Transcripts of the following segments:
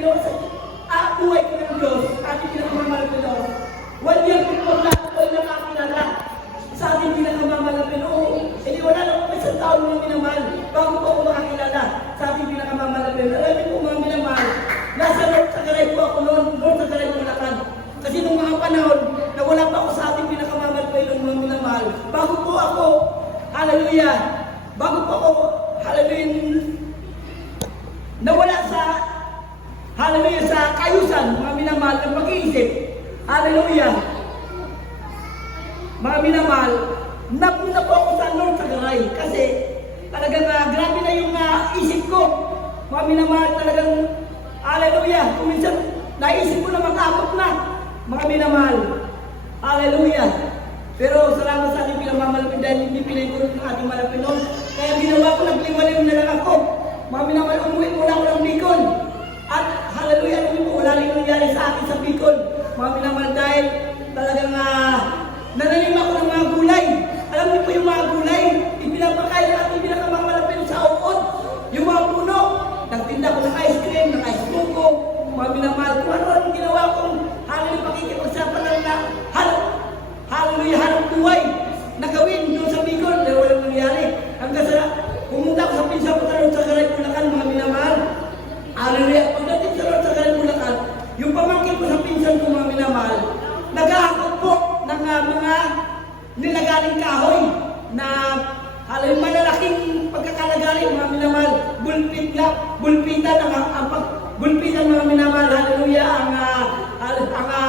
Diyos, buhay ko ng Diyos, ating pinakamamahal na Diyos. One year before na ako ay nakakilala sa ating pinakamamahal na Pinoon. Hindi wala na kung isang taon mga minamahal bago po ako makakilala sa ating pinakamamahal na Pinoon. Alam niyo po mga minamahal, nasa North Sagaray po ako noon, North Sagaray Bulacan. Kasi nung mga panahon na wala pa ako sa ating pinakamamahal na Pinoon mga minamahal, bago po ako, hallelujah, bago po ako, hallelujah, nawala sa, hallelujah, sa kayusan, mga minamahal, ng pag-iisip, hallelujah, mga minamahal, napunta po ako sa North Sagaray kasi talagang grabe na yung isip ko, mga minamahal, talagang, hallelujah, kung minsan, naisip ko na mag-abot na, mga minamahal, hallelujah. Pero salamat sa ating pinamamalapin dahil hindi pinagulot ng ating malapin noon. Kaya ginawa ko, nagliwaliw na lang ako. Mga minamahal, umuwi muna ako ng Bicol. At hallelujah, alam niyo po, wala rin nangyari sa akin sa Bicol. Mga minamahal, dahil talagang nananim ako ng mga gulay. Alam niyo po yung mga gulay, ipinapakain ng ating pinamamalapin sa uod. Yung mga puno, nagtinda ko ng ice cream, ng ice buko. Mga minamahal, kung ano-ano ginawa kong hallelujah, pakikipagsapan lang na hallelujah, hanap buhay na gawin doon sa Bicol, dahil walang nangyari. Hanggang sa pumunta ako sa pinsa ko sa North Sagaray Bulacan, mga minamahal. Hallelujah, pagdating sa North Sagaray Bulacan, yung pamangkin ko sa pinsan ko, mga minamahal, naghahakot po ng mga nilagaling kahoy na hallelujah, malalaking pagkakalagaling, mga minamahal, bulpitan mga minamahal, hallelujah, ang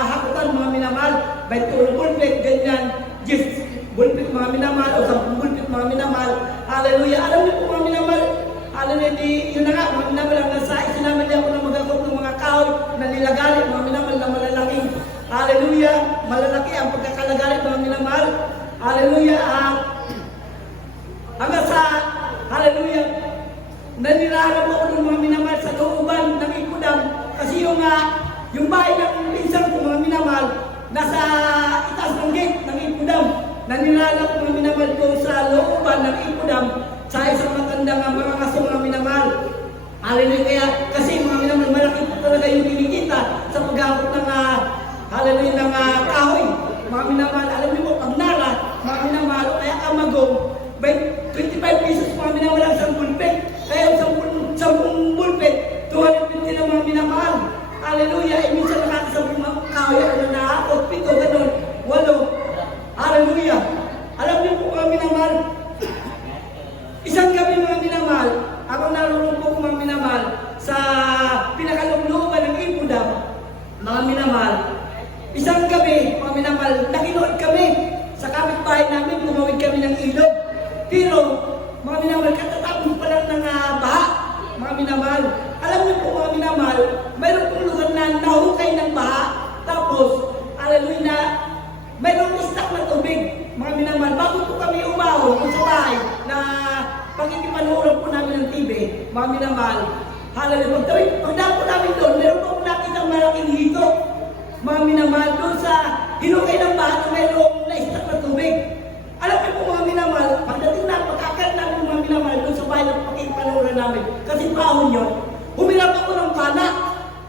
hakutan, mga minamahal, by two bulpit, ganyan, just bulpit, mga minamahal, o 10 bulpit, mga minamahal, hallelujah. Alam niyo po, mga minamahal, hallelujah, yun na nga, mga minamahal, ang nasa isinaman niya ako na magagawin ng mga kahoy na nilagaling, mga minamahal, na malalaking, hallelujah, malalaki ang pagkakalagaling, mga minamahal, hallelujah, hanggang sa, hallelujah, nanirahan ako ng mga minamahal sa looban ng Ikudam kasi yung bahay ng pinsan ko, mga minamahal, nasa itaas ng gate ng Ikudam. Nanirahan ako mga minamahal doon sa looban ng Ikudam sa isang matandang mga kaso, mga minamahal. Hallelujah, kaya kasi mga minamahal, malaki po talaga yung kinikita sa paghakot ng hallelujah, ng kahoy. Mga minamahal, alam niyo po, pag nara, mga minamahal, kaya kamagong, by 25 pesos mga minamahal ang isang bulpit. Kaya 10 bulpit, 250 na mga minamahal. Hallelujah, minsan nakakasabong mga kahoy, nakakot, 7, ganun, 8. Hallelujah. Alam niyo po mga minamahal, isang gabi mga minamahal, ako narunong po mga minamahal sa pinakalooban ng Ikudam, mga minamahal. Isang gabi, mga minamahal, nakinood kami sa kapitbahay namin, tumawid kami ng ilog. Pero, mga minamahal, katatapos pa lang ng baha, mga minamahal. Alam niyo po, mga minamahal, mayroon pong lugar na nahukay ng baha, tapos, hallelujah, na mayroong stock na tubig, mga minamahal. Bago po kami umahon kung sa bahay na pagkikipanuoran po namin ng TV, mga minamahal. Hallelujah, pagdapo namin doon, meron po nakita malaking hito, mga minamahal, doon sa hinukay ng baha na mayroong na-stock na tubig. Alam niyo po mga minamahal, pagdating na pagkakaroon namin mga minamahal doon sa bahay ng pakikipanoran namin, kasi pahon nyo, humirap ako ng pana,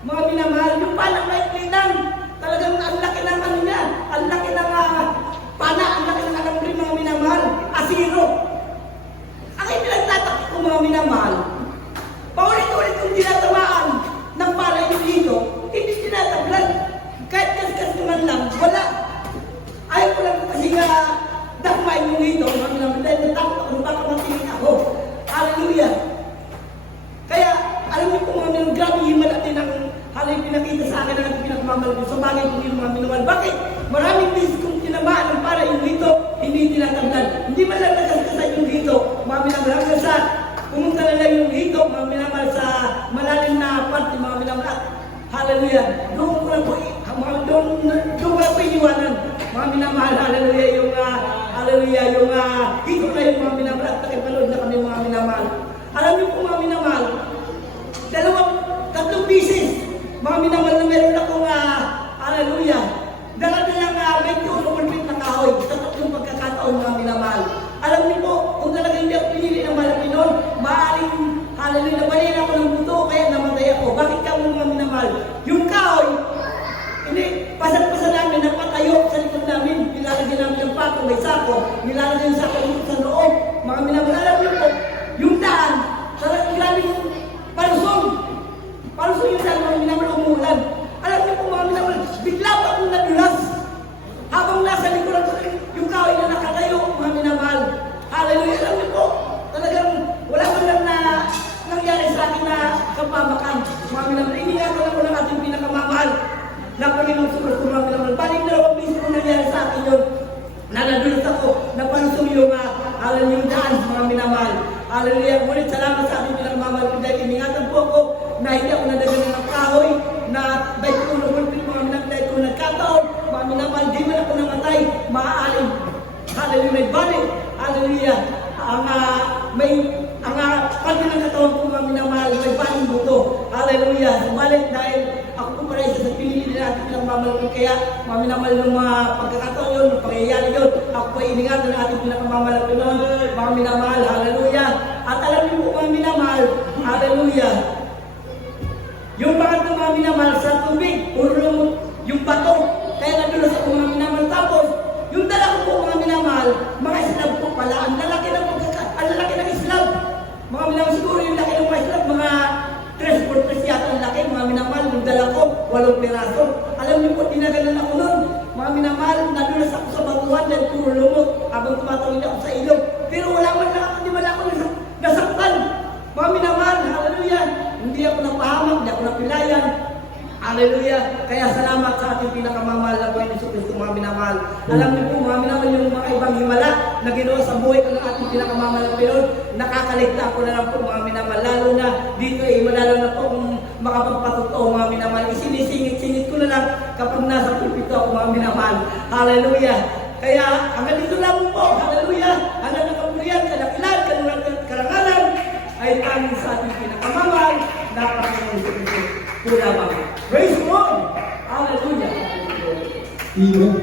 mga minamahal, yung pana maikli lang, talagang ang laki ng ano niya, ang laki ng pana, ang laki ng alam rin mga minamahal, asiro. Ang ipinagtatakot ko mga minamahal, paulit-ulit kong tinatamaan ng pana yung dito, hindi tinataglan, kahit kas-kas naman lang, wala. Ayaw ko lang kasi dakmain yung ito, mga minamahal, dahil natakot ako, baka matingin ako. Hallelujah. Kaya, alam niyo po mga minamahal, grabe himala din ang hallelujah pinakita sa akin ang pinakamamal ko sa bagay kong yung mga minamahal. Bakit? Maraming beses kong tinamaan ang para yung ito, hindi tinataglan. Hindi man lang nagkaskasan yung ito, mga minamahal, hanggang sa pumunta na lang yung ito, mga minamahal, sa malalim na parte, mga minamahal. Hallelujah. Doon ko lang po, doon ko lang po iniwanan, mga minamahal, hallelujah, yung hallelujah, yung ito na yung mga minamahal at nakipanood na kami mga minamahal. Alam niyo po mga minamahal, 3 pieces, mga minamahal na meron akong hallelujah, dala-dalang 21 ulpit na kahoy sa 3 pagkakataon mga minamahal. Alam niyo po, kung talagang hindi ako pinili ng malaki noon, maaaring hallelujah, nabalin ako ng buto, kaya namatay ako. Bakit ka mga minamahal? dahil ako po pala isa sa pinili na ating pinagmamalaki. Kaya mga minamahal ng mga pagkakataon yun, ng pangyayari yun, ako po iningatan ng ating pinagmamalaki noon, mga minamahal, hallelujah. At alam niyo po mga minamahal, hallelujah, yung bakit ng mga minamahal sa tubig, puro lumot yung bato, kaya nadulas ako mga minamahal. Tapos, yung dala ko po mga minamahal, mga islab po pala, ang lalaki ng islab. Mga minamahal siguro yung laki ng mga islab, mga 3 yata ang laki, mga minamahal, yung dala ko, 8 piraso. Alam niyo po, tinagalan ako nun. Mga minamahal, nadulas ako sa batuhan dahil puro lumot, habang tumatawid ako sa ilog. Pero wala man lang ako, di man ako nasaktan. Mga minamahal, hallelujah. Hindi ako napahamak, hindi ako napilayan. Hallelujah. Kaya salamat sa ating pinakamamahal na Panginoon Jesucristo, mga minamahal. Alam niyo po, mga minamahal, yung mga ibang himala na ginawa sa buhay ng ating pinakamamahal na Panginoon, nakakaligta ko na lang po, mga minamahal. Lalo na dito, malalo na po kung makapagpatotoo, mga minamahal. Isinisingit-singit ko na lang kapag nasa pulpito ako, mga minamahal. Hallelujah. Kaya hanggang dito lang po, hallelujah. Hanggang ng kapulian, kadakilan, karangalan, ay tanging sa ating pinakamamahal na Panginoon Jesucristo. Praise God! Hallelujah! Amen.